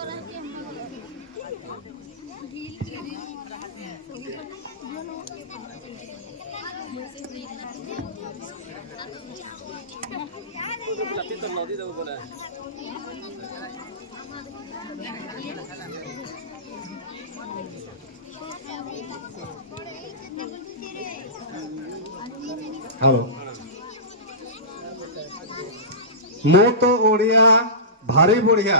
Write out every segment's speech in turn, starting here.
hello मु तो ओडिया भारी बढ़िया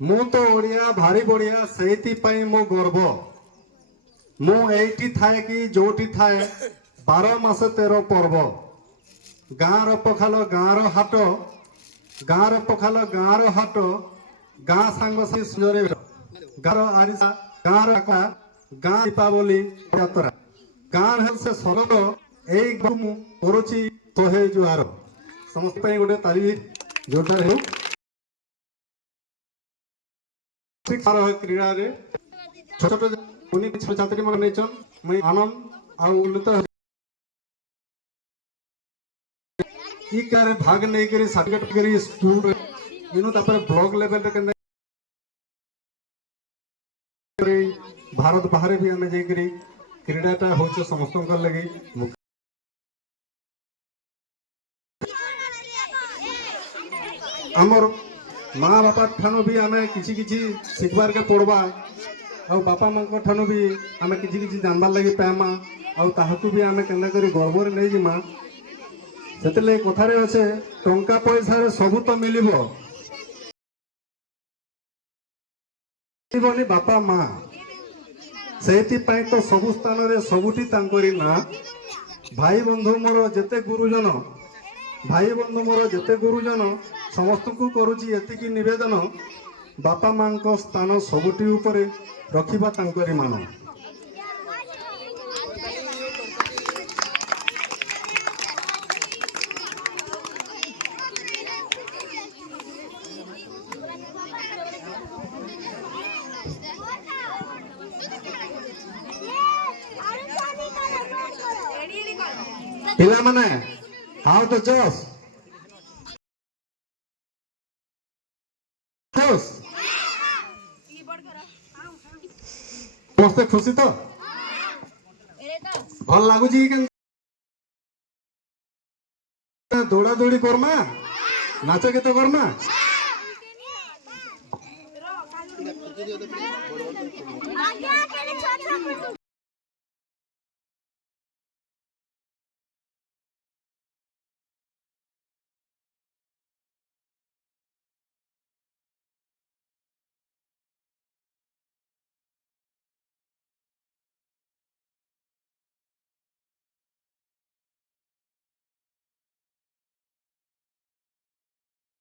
मु तो ओडिया भारी बढ़िया सेति पई मो गर्व मु एठी थाए कि जोठी थाए 12 मास 13 पर्व गाँव पखाल गाँव हाट गाँव पखाल गाँव हाट गाँ सांगसी सुंदर गाँव आरिसा गाँव गाँ दीपावली यात्रा गाँ से सरल यही करुची तहे जुआर समस्त गोटे ताली जोरदार हो क्रीड़ा छोट छोट छात्र छात्री मैंने आनंद आनंत भाग नहीं certificate school block level Bharat बाहर भी आम जा क्रीडाटा हूँ समस्त लगे आमर माँ बापा ठानु भी आम किसी शिखबार के पढ़वा आ बापा माँ ठानु भी आम किसी जानबार लगे पाइमा आकू भी आम के गर्व नहीं जिमा से कथार अच्छे टंका पैसा सबू तो मिलनी बापा माँ से तो सबु स्थान सबुठी ना भाई बंधु मोर जेते गुरुजन भाई बंधु मोर जेते गुरुजन समस्त को करुची एतिकी निवेदन बापा माँ को स्थान सबुठी ऊपर रखिबा तांकरी मान पिला माने हाउ तो जोश समस्ते खुशी तो भल लगुच दौड़ा दौड़ी करमा नाच गीत करमा